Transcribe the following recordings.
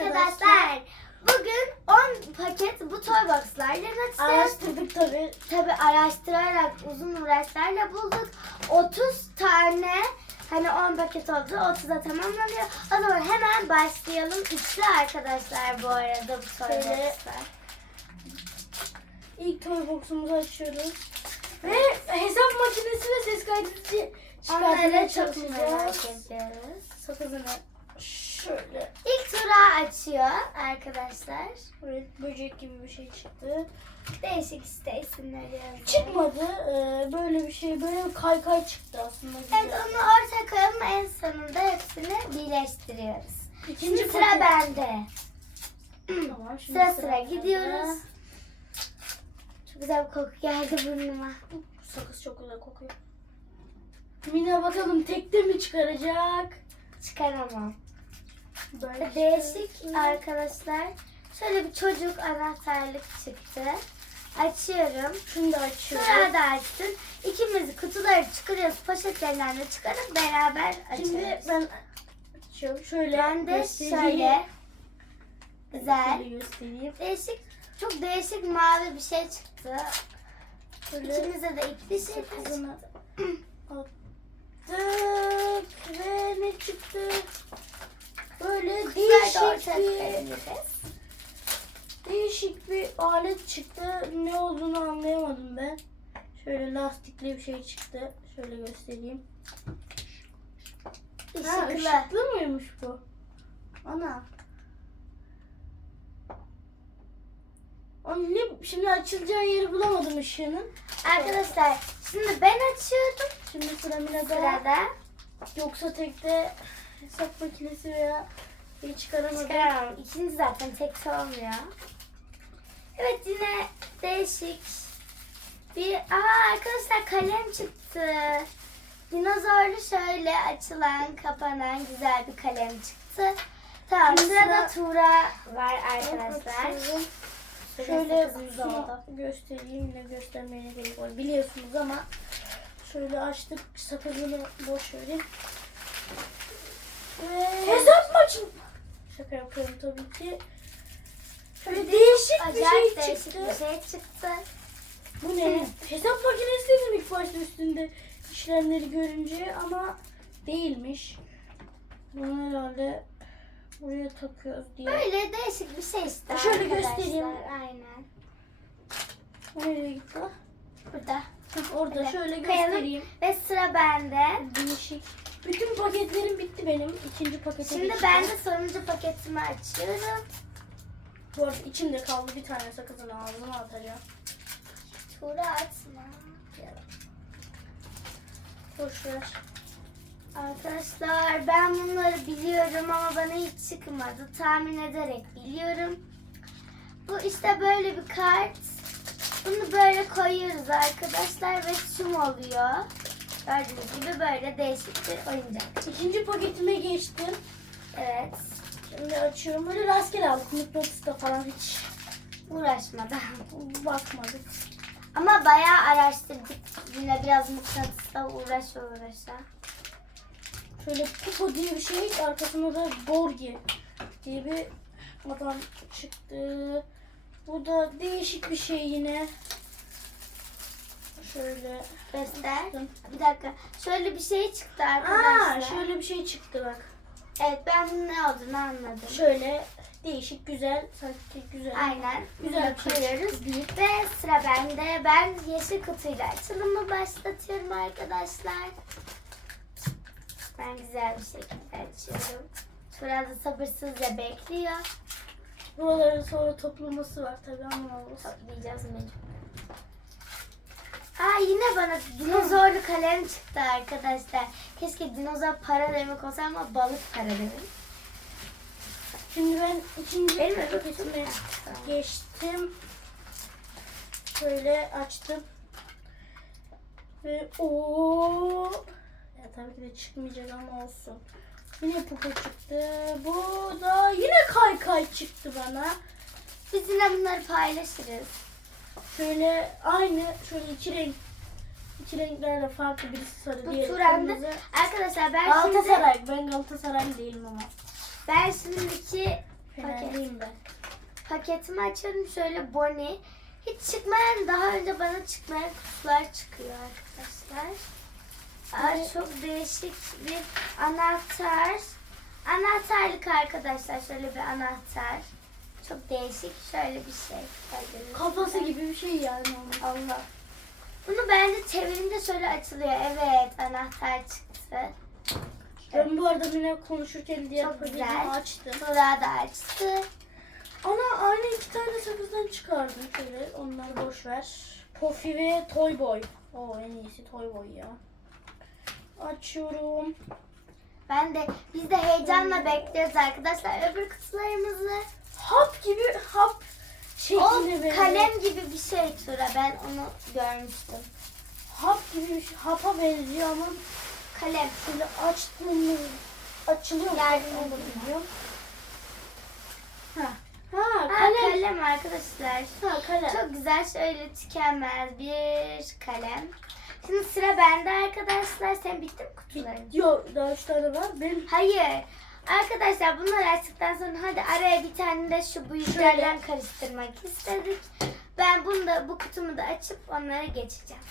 arkadaşlar. Bugün 10 paket bu toy box'lar demek Araştırdık tabii. Tabi araştırarak uzun uğraşlarla bulduk. 30 tane hani 10 paket oldu. 30'a tamamlanıyor. O zaman hemen başlayalım. Üçlü arkadaşlar bu arada bu toy box'lar. İlk toy box'umuzu açıyoruz. Ve hesap makinesi ve ses kaydedici Onları çıkartmaya çok merak çalışacağız. ediyoruz. Sakızını şöyle. İlk tura açıyor arkadaşlar. Böyle böcek gibi bir şey çıktı. Değişik işte isimleri yazıyor. Çıkmadı. Ee, böyle bir şey. Böyle bir kaykay çıktı aslında. Güzel. Evet onu ortaya koyalım en sonunda hepsini birleştiriyoruz. İkinci Şimdi sıra bende. Tamam, şimdi Sıra sıra bende. gidiyoruz. Çok güzel bir koku geldi burnuma. Sakız çok güzel kokuyor. Mina bakalım tekte mi çıkaracak? Çıkaramam. Böyle Değişik arkadaşlar. Şöyle bir çocuk anahtarlık çıktı. Açıyorum. Şunu da açıyoruz. Sonra da açtın. İkimiz kutuları çıkarıyoruz. Poşetlerinden de çıkarıp beraber açıyoruz. Şimdi ben açıyorum. Şöyle ben de göstereyim. şöyle güzel. Şöyle göstereyim. Değişik, çok değişik mavi bir şey çıktı. Şöyle İkimize de ipli şey sakızını çıktı. attık ve ne çıktı? Böyle değişik bir, değişik bir alet çıktı. Ne olduğunu anlayamadım ben. Şöyle lastikli bir şey çıktı. Şöyle göstereyim. Ha, Işıklı. ışıklı mıymış bu? Ana. Anne şimdi açılacağı yeri bulamadım ışığının. Arkadaşlar şimdi ben açıyorum. Şimdi sıra. Sırada Yoksa tekte hesap makinesi veya şey çıkaramadım. çıkaramam. İkinci zaten tek olmuyor. Evet yine değişik bir... Aa arkadaşlar kalem çıktı. Dinozorlu şöyle açılan, kapanan güzel bir kalem çıktı. Tamam Şimdi sırada sıra- Tuğra var arkadaşlar. Şöyle şunu göstereyim yine göstermeye gerek var. Biliyorsunuz ama şöyle açtık sakızını boş verin. Hesap makinesi. Şaka yapıyorum tabii ki. Şöyle değişik bir şey değişik çıktı. bir şey çıktı. Bu ne? Hesap makinesi dedim ilk başta üstünde işlemleri görünce ama değilmiş. Bunu herhalde buraya takıyoruz diye. Böyle değişik bir şey işte Şöyle arkadaşlar. göstereyim. Aynen. Nereye gitti? Burada. Orada Böyle şöyle koyalım. göstereyim. Ve sıra bende. Değişik. Bütün paketlerim bitti benim. İkinci pakete Şimdi geçtim. ben de sonuncu paketimi açıyorum. Bu arada içimde kaldı bir tane sakızın ağzına atacağım. Tuğra açma. Boş ver. Arkadaşlar ben bunları biliyorum ama bana hiç çıkmadı. Tahmin ederek biliyorum. Bu işte böyle bir kart. Bunu böyle koyuyoruz arkadaşlar ve şum oluyor. Gördüğünüz gibi böyle değişik bir oyuncak. İkinci paketime geçtim. Evet. Şimdi açıyorum. Böyle rastgele aldık. Mıknatısla falan hiç Uğraşmadan. bakmadık. Ama bayağı araştırdık. Yine biraz mıknatısla uğraşa uğraşa. Şöyle Pupo diye bir şey. Arkasında da Borgi diye bir adam çıktı. Bu da değişik bir şey yine. Şöyle Göster. Bir dakika. Şöyle bir şey çıktı Aa, arkadaşlar. şöyle bir şey çıktı bak. Evet ben bunun ne olduğunu anladım. Şöyle değişik güzel sanki güzel. Aynen. Güzel bir şey koyuyoruz. çıktı. Ve sıra bende. Ben yeşil kutuyla açılımı başlatıyorum arkadaşlar. Ben güzel bir şekilde açıyorum. Tural da sabırsızca bekliyor. Buraların sonra toplaması var tabii ama olmaz. Toplayacağız mecbur. Aa yine bana dinozorlu kalem çıktı arkadaşlar. Keşke dinozor para demek olsa ama balık para demek. Şimdi ben ikinci Benim öbür geçtim. Şöyle açtım. Ve o ya tabii ki de çıkmayacak ama olsun. Yine pupu çıktı. Bu da yine kaykay çıktı bana. Biz yine bunları paylaşırız. Şöyle aynı şöyle iki renk iki renklerle farklı birisi sarı Bu diğeri Turan'da kırmızı. arkadaşlar ben şimdi Galatasaray. Ben Galatasaray değilim ama. ben şimdiki Fenerliyim ben. Paketimi açıyorum şöyle Bonnie. Hiç çıkmayan daha önce bana çıkmayan kutular çıkıyor arkadaşlar. Aa, Evet. çok değişik bir anahtar. Anahtarlık arkadaşlar şöyle bir anahtar. Çok değişik şöyle bir şey. Kafası gibi. bir şey yani. Allah. Bunu bence çevirince şöyle açılıyor. Evet anahtar çıktı. Ben bu arada Mine konuşurken diğer Çok güzel. açtım. Burak da açtı. Ana aynı iki tane sakızdan çıkardım şöyle. Onları boş ver. Pofi ve Toy Boy. Oo en iyisi Toy Boy ya. Açıyorum. Ben de biz de heyecanla bekliyoruz arkadaşlar öbür kutularımızı. Hap gibi hap O şeklinde böyle. kalem gibi bir şey Tura. Ben onu görmüştüm. Hap gibi bir şey. Hapa benziyor ama Kalem. şöyle açtığımda açılıyor. mu? Yardım Onu da bilmiyorum. Ha. Ha Ha, kalem. kalem arkadaşlar. Ha kalem. Çok güzel şöyle tükenmez bir kalem. Şimdi sıra bende arkadaşlar. Sen bitti mi kutuların? Yok daha üç tane var. Benim Hayır. Arkadaşlar bunları açtıktan sonra hadi araya bir tane de şu büyüklerden karıştırmak istedik. Ben bunu da bu kutumu da açıp onlara geçeceğim.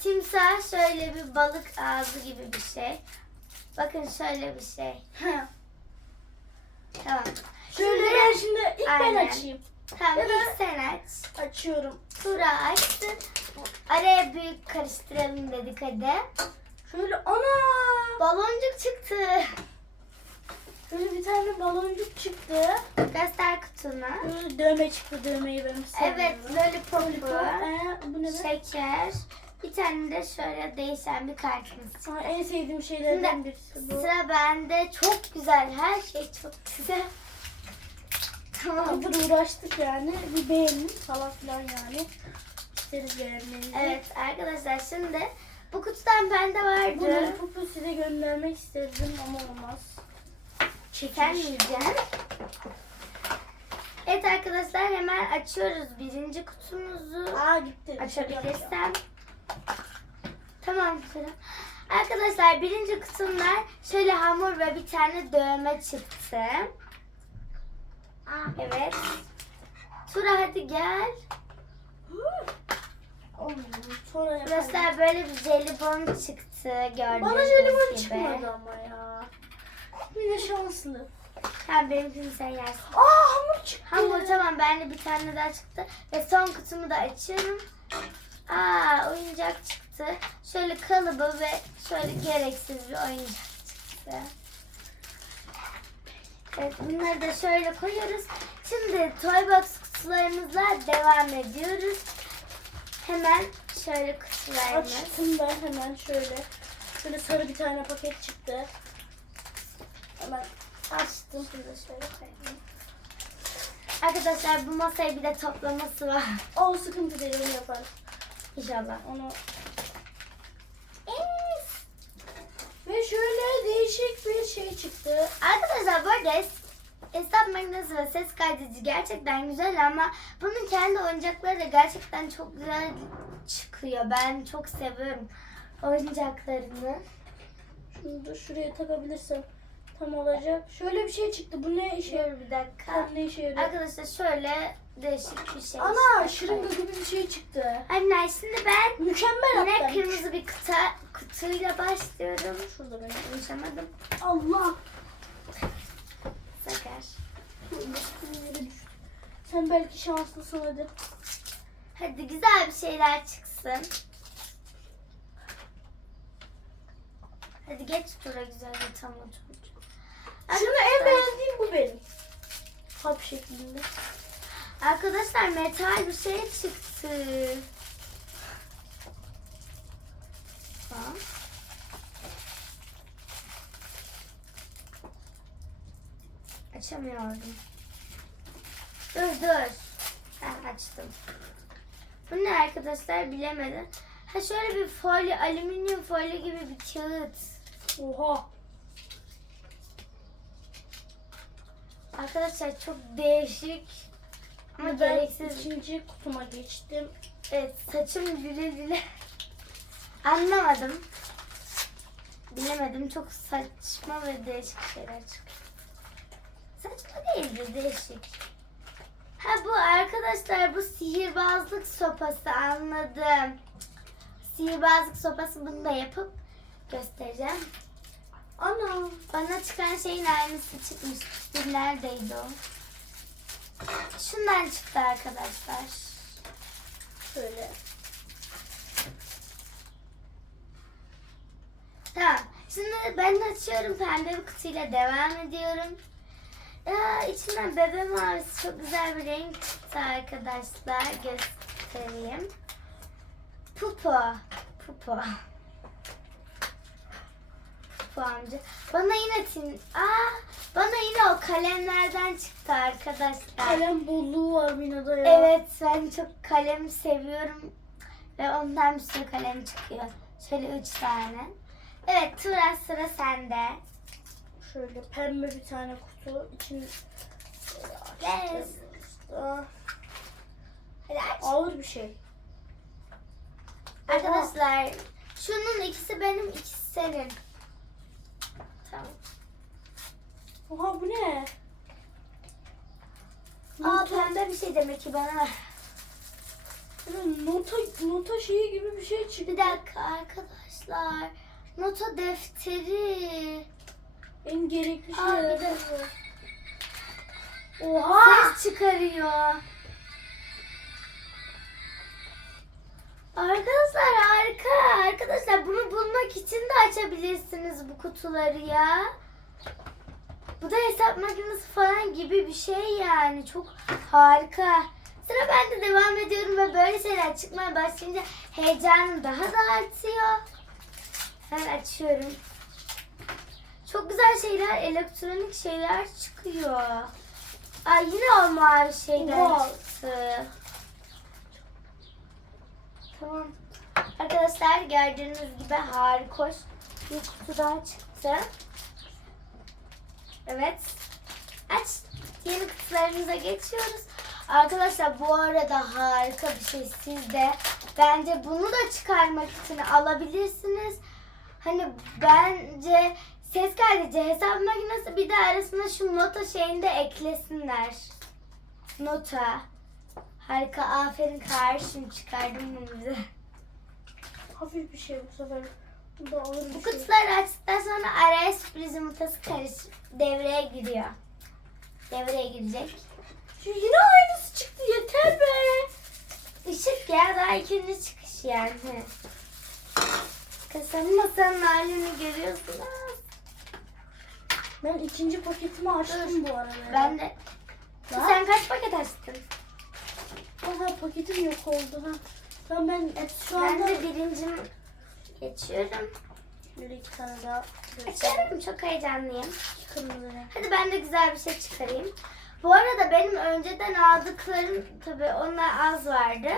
Timsah şöyle bir balık ağzı gibi bir şey. Bakın şöyle bir şey. Tamam. Şöyle Şimdi- ben şimdi ilk Aynen. ben açayım. Tamam Ya ilk sen aç. Açıyorum. Tura açtı. Araya büyük karıştıralım dedik hadi. Şöyle ana. Baloncuk çıktı. Şöyle bir tane baloncuk çıktı. Göster kutunu. Böyle dövme çıktı. Dövmeyi ben seviyorum. Evet lollipopu. Ee, bu ne be? Şeker. Bir tane de şöyle değişen bir kartımız çıktı. Aa, en sevdiğim şeylerden Şimdi birisi bu. sıra bende. Çok güzel. Her şey çok güzel. Tamam. Hazır uğraştık yani. Bir beğenin falan filan yani. İsteriz beğenmenizi. Evet arkadaşlar şimdi bu kutudan bende vardı. Bunu pupu size göndermek isterdim ama olmaz. Çekelmeyeceğim. Evet arkadaşlar hemen açıyoruz birinci kutumuzu. Aa gitti. Açabilirsem. Tamam sıra. Arkadaşlar birinci kutumdan şöyle hamur ve bir tane dövme çıktı. Evet. Tura hadi gel. Sonra yaparım. Arkadaşlar böyle bir jelibon çıktı gördüğünüz Bana jelibon gibi. çıkmadı ama ya. Yine şanslı. Ha benimkini sen yersin. Aa hamur çıktı. Hamur tamam bende bir tane daha çıktı. Ve son kutumu da açıyorum. Aa oyuncak çıktı. Şöyle kalıbı ve şöyle gereksiz bir oyuncak çıktı. Evet bunları da şöyle koyuyoruz. Şimdi Toybox kutularımızla devam ediyoruz. Hemen şöyle kutularımız. Açtım ben hemen şöyle. Şöyle sarı bir tane paket çıktı. Hemen açtım. Şunu da şöyle koyayım. Arkadaşlar bu masayı bir de toplaması var. O sıkıntı değil onu yaparız. İnşallah. Onu ve şöyle değişik bir şey çıktı. Arkadaşlar bu arada es- hesap makinesi ve ses kaydedici gerçekten güzel ama bunun kendi oyuncakları da gerçekten çok güzel çıkıyor. Ben çok seviyorum oyuncaklarını. Şunu da şuraya takabilirsem tam olacak. Şöyle bir şey çıktı. Bu ne işe Şöyle bir dakika. Tam ne işe yarıyor? Arkadaşlar şöyle değişik bir şey. Ana işte. şırınga gibi bir şey çıktı. Anne şimdi ben Mükemmel yine hatta. kırmızı bir kutu, kutuyla başlıyorum. Şurada ben. Konuşamadım. Allah. Sen belki şanslısın hadi. Hadi güzel bir şeyler çıksın. Hadi geç tura güzel bir tam otur. Şunu en beğendiğim bu benim. Hap şeklinde. Arkadaşlar metal bir şey çıktı. Bak. Açamıyordum. Dur dur. Ben açtım. Bu ne arkadaşlar bilemedim. Ha şöyle bir folyo, alüminyum folyo gibi bir kağıt. Oha. Arkadaşlar çok değişik ama Ben gereksiz. ikinci kutuma geçtim. Evet saçım güle güle. Anlamadım. Bilemedim çok saçma ve değişik şeyler çıkıyor. Saçma değildi değişik. Ha bu arkadaşlar bu sihirbazlık sopası anladım. Sihirbazlık sopası bunu da yapıp göstereceğim. Ana. Bana çıkan şeyin aynısı çıkmış. Neredeydi o? Şundan çıktı arkadaşlar. Şöyle. Tamam. Şimdi ben açıyorum pembe bir kutuyla devam ediyorum. Ya içinden bebe mavisi çok güzel bir renk arkadaşlar. Göstereyim. Pupo. Pupo. Pupo amca. Bana yine tin... Aa, bana yine o kalemlerden çıktı arkadaşlar. Kalem bolluğu var Mina'da ya. Evet ben çok kalem seviyorum. Ve ondan bir sürü kalem çıkıyor. Şöyle üç tane. Evet Turan sıra sende. Şöyle pembe bir tane kutu. İçin Yes. Aa, Hadi aç. ağır bir şey. Arkadaşlar şunun ikisi benim ikisi senin. Tamam. Oha bu ne? Aa pembe bir şey demek ki bana. Nota, nota şeyi gibi bir şey çıktı. Bir dakika arkadaşlar. Nota defteri. En gerekli şey. Aa, bir de Oha! ses çıkarıyor. Arkadaşlar harika. Arkadaşlar bunu bulmak için de açabilirsiniz bu kutuları ya. Bu da hesap makinesi falan gibi bir şey yani. Çok harika. Sıra bende devam ediyorum ve böyle şeyler çıkmaya başlayınca heyecanım daha da artıyor. Hemen açıyorum. Çok güzel şeyler, elektronik şeyler çıkıyor. Ay yine o mavi şeyler Oha. çıktı. Tamam. Arkadaşlar gördüğünüz gibi harikoş bir kutu daha çıktı. Evet. Aç. Yeni kutularımıza geçiyoruz. Arkadaşlar bu arada harika bir şey. Siz de bence bunu da çıkarmak için alabilirsiniz. Hani bence ses kaydedici hesap makinesi bir de arasına şu nota şeyini de eklesinler. Nota. Harika. Aferin kardeşim çıkardım bunu bize. Hafif bir şey bu sefer. Bu da ağır bir Bu şey. kutuları açtıktan sonra araya sürpriz yumurtası karış devreye giriyor. Devreye girecek. Şu yine aynısı çıktı yeter be. Işık ya daha ikinci çıkış yani. Kasanın masanın halini görüyorsunuz. Ben ikinci paketimi açtım bu arada. Ben de... Var. Sen kaç paket açtın? Aha paketim yok oldu ha. Tamam ben şu Ben anda de birincim geçiyorum. böyle iki tane daha. Açıyorum çok heyecanlıyım. Kırmızı. Hadi ben de güzel bir şey çıkarayım. Bu arada benim önceden aldıklarım tabii onlar az vardı.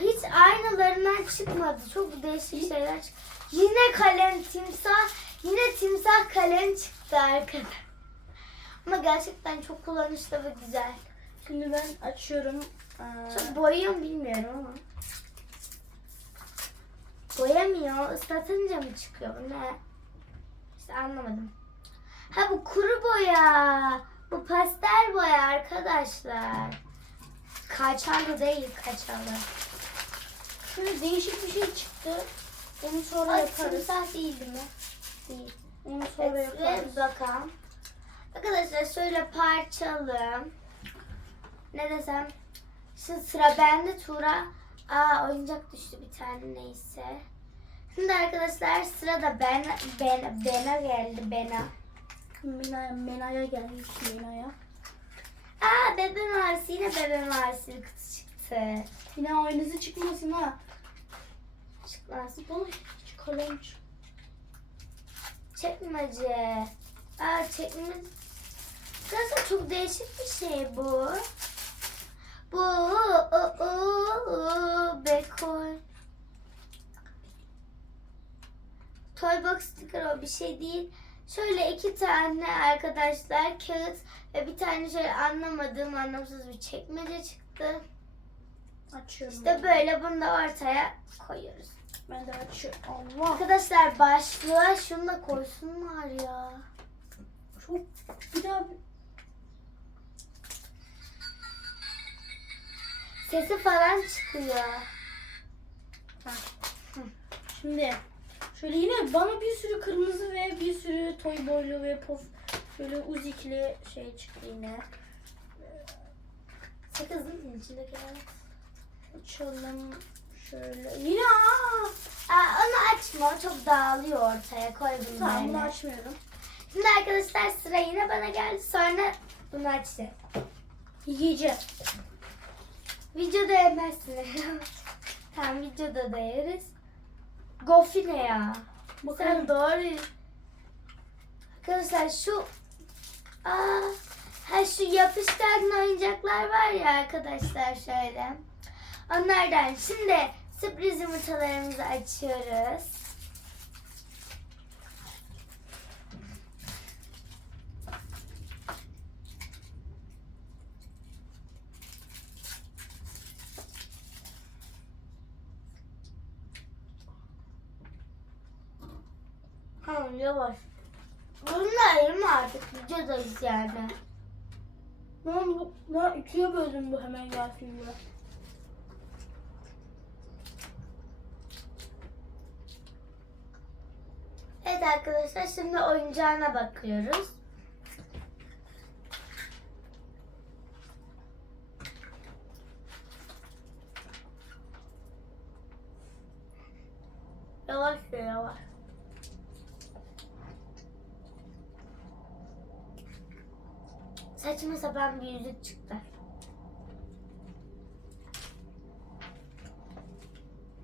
Hiç aynılarından çıkmadı. Çok değişik şeyler çıktı. Yine kalem timsah, yine timsah kalem çıktı arkada. Ama gerçekten çok kullanışlı ve güzel. Şimdi ben açıyorum. Ee, Çok boyuyor bilmiyorum ama. Boyamıyor. Islatınca mı çıkıyor ne? İşte anlamadım. Ha bu kuru boya. Bu pastel boya arkadaşlar. Kaçalı değil kaçalı. şöyle değişik bir şey çıktı. Onu sonra Ay yaparız. timsah değildi mi? Değil. Onu sonra Evet, yaparız. bakalım. Arkadaşlar şöyle parçalı. Ne desem. Şimdi sıra bende Tura. Aa oyuncak düştü bir tane neyse. Şimdi arkadaşlar sırada ben ben Bena geldi Bena. Mina, Mena'ya gelmiş Mina'ya. Aa bebe mavisi yine bebe mavisi kutu çıktı. Yine aynısı çıkmasın ha. Çıkmaz. Bana hiç kalem çık. Çekmece. Aa çekmece. Arkadaşlar çok değişik bir şey bu. Bu o, o, o, Bekol. Toy box sticker o bir şey değil. Şöyle iki tane arkadaşlar kağıt ve bir tane şöyle anlamadığım anlamsız bir çekmece çıktı. Açıyorum. İşte böyle bunu da ortaya koyuyoruz. Ben de açıyorum. Arkadaşlar başlığa şunu da koysunlar ya. Çok bir daha bir... Sesi falan çıkıyor. Şimdi şöyle yine bana bir sürü kırmızı ve bir sürü toy boylu ve pof şöyle uzikli şey çıktı yine. Sakızın içindeki açalım şöyle. Yine aa! Aa, onu açma. Çok dağılıyor ortaya. Koy bunu Tamam bunu açmıyorum. Şimdi arkadaşlar sıra yine bana geldi. Sonra bunu açacağım. Yiyeceğim. Videoda yemezsin. tamam videoda da yeriz. Gofi ne ya? Bakalım. Sen doğru. Arkadaşlar şu Aa, ha şu yapışkan oyuncaklar var ya arkadaşlar şöyle. Onlardan. Şimdi sürpriz yumurtalarımızı açıyoruz. Tamam yavaş. Bunu ayırma artık videodayız yani. Lan bu lan ikiye böldüm bu hemen gelsin. Arkadaşlar şimdi oyuncağına bakıyoruz. Yavaş ya yavaş. Saçma sapan bir yüzük çıktı.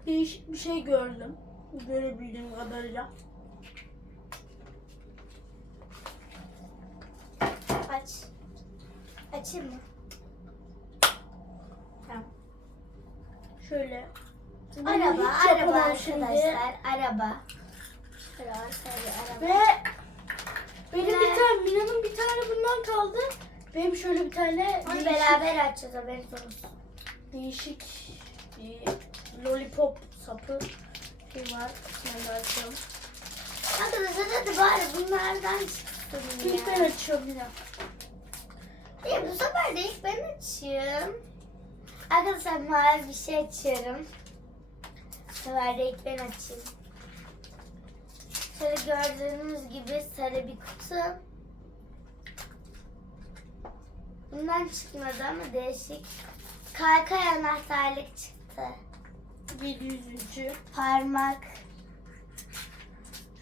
Değişik bir şey gördüm. Görebildiğim kadarıyla. Aç. Mı? Tamam. Şöyle. Araba, araba yapamam şimdi. arkadaşlar. Araba. Bir. Ve benim Ne? bir tane, Mina'nın bir tane bundan kaldı. Benim şöyle bir tane Onu değişik, beraber açacağız haberiniz olsun. değişik bir lollipop sapı şey var. Ben de açıyorum. Arkadaşlar hadi bari bunlardan çıksın İlk ben açıyorum Mina. İyi bu sefer de ilk ben açayım. Arkadaşlar mavi bir şey açıyorum. Bu sefer de ilk ben açayım. Şöyle gördüğünüz gibi sarı bir kutu. Bundan çıkmadı ama değişik. Kaykay anahtarlık çıktı. 700. Parmak.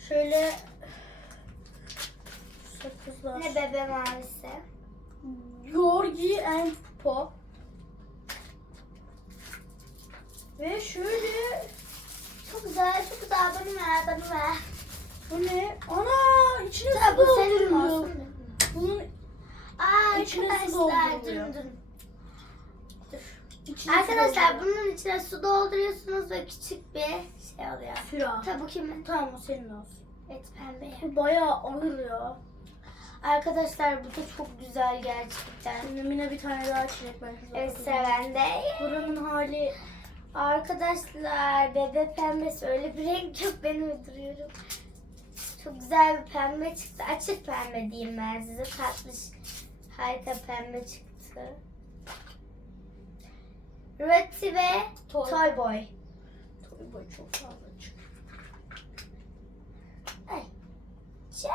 Şöyle sakızlar. Ne bebe mavisi. Yorgi and Pop. Ve şöyle Çok güzel, çok güzel. Bana ver, bana ver. bu ne? Ana içine su bu senin dolduruyor. olsun. Bunun Aa, İçine su arkadaşlar içine su Arkadaşlar bunun içine su dolduruyorsunuz ve küçük bir şey oluyor. Sürahi. Tabii kimin? Tamam o senin olsun. Evet pembe. Bu bayağı ağır ya. Arkadaşlar bu da çok güzel gerçekten. Şimdi bir tane daha çilek ben Evet seven de. Buranın hali Arkadaşlar bebe pembesi öyle bir renk yok ben uyduruyorum. Çok güzel bir pembe çıktı. Açık pembe diyeyim ben size. Tatlış harika pembe çıktı. Roti ve Toy. Toy Boy. Toy boy çok fazla çıktı. Ay. Şey,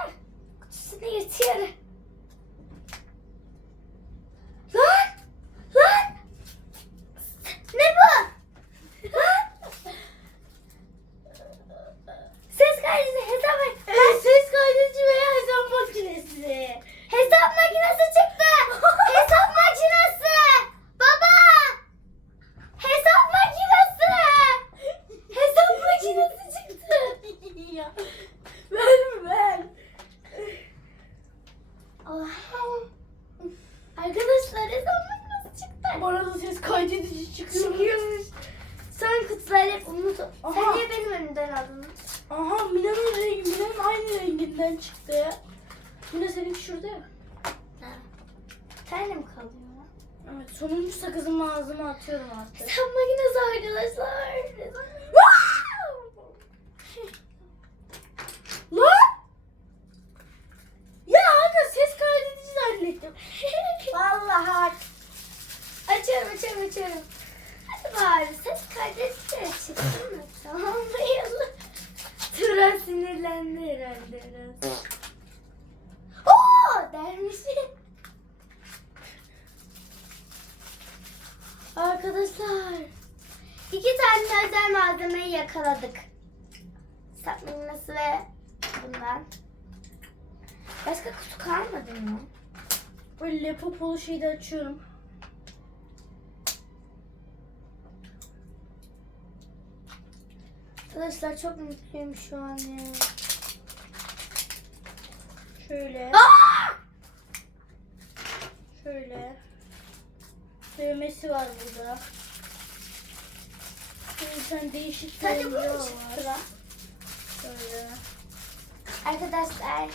kutusunu yırtıyorum. Lan! Lan! Ne bu? Lan! Ses kaydı hesap et. ses kaydedici veya hesap makinesi. Hesap makinesi çıktı. hesap makinesi. Baba! Hesap makinesi. Hesap makinesi çıktı. ya. Ver ver. Oha. Arkadaşlar hesap makinesi çıktı. Bu arada ses kaydedici çıkıyor. Çıkıyormuş. Son kutuları hep unut. Aha. Sen niye benim önümden aldın? Aha Mina'nın rengi, Mina'nın aynı renginden çıktı. Mina seninki şurada ya. Bir tane mi kalıyor? Evet sonuncu sakızımı ağzıma atıyorum artık. Hesap makinesi arkadaşlar. Lan! Ya aga ses kaydedici zannettim. Vallahi. Açıyorum açıyorum açıyorum. Arkadaşlar ses kardeşleri çıktı mı? Tamamlayalım. Tura sinirlendi herhalde biraz. Oo dermişim. Arkadaşlar iki tane özel malzemeyi yakaladık. Sap makinesi ve bundan. Başka kutu kalmadı mı? Böyle popolu şeyi de açıyorum. Arkadaşlar çok mutluyum şu an ya. Şöyle. Aa! Şöyle. Dövmesi var burada. Tane değişik Sadece bu dövmeler mu var. çıktı lan? Şöyle. Arkadaşlar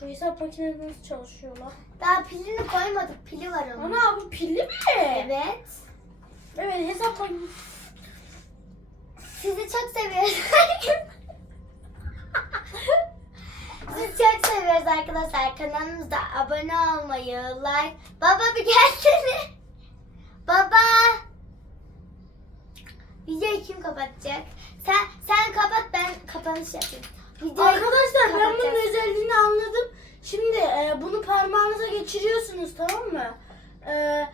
Şu hesap makinesi nasıl çalışıyor lan? daha pilini koymadık. Pili var onun. Ana bu pilli mi? Evet. Evet hesap makinesi. Sizi çok seviyoruz. Sizi çok seviyoruz arkadaşlar. Kanalımıza abone olmayı, like. Baba bir gelsene. Baba. Videoyu kim kapatacak? Sen sen kapat ben kapanış yapayım. Videoyu Arkadaşlar ben bunun özelliğini anladım. Şimdi e, bunu parmağınıza geçiriyorsunuz tamam mı? E,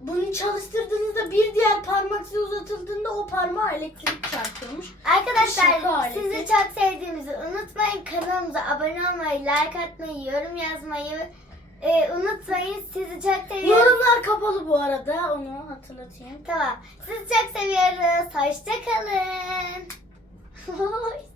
bunu çalıştırdığınızda bir diğer parmak size uzatıldığında o parmağa elektrik çarpıyormuş. Arkadaşlar aleti. sizi çok sevdiğimizi unutmayın. Kanalımıza abone olmayı, like atmayı, yorum yazmayı e, unutmayın. Sizi çok seviyoruz. Yorumlar kapalı bu arada onu hatırlatayım. Tamam. Sizi çok seviyoruz. Hoşçakalın.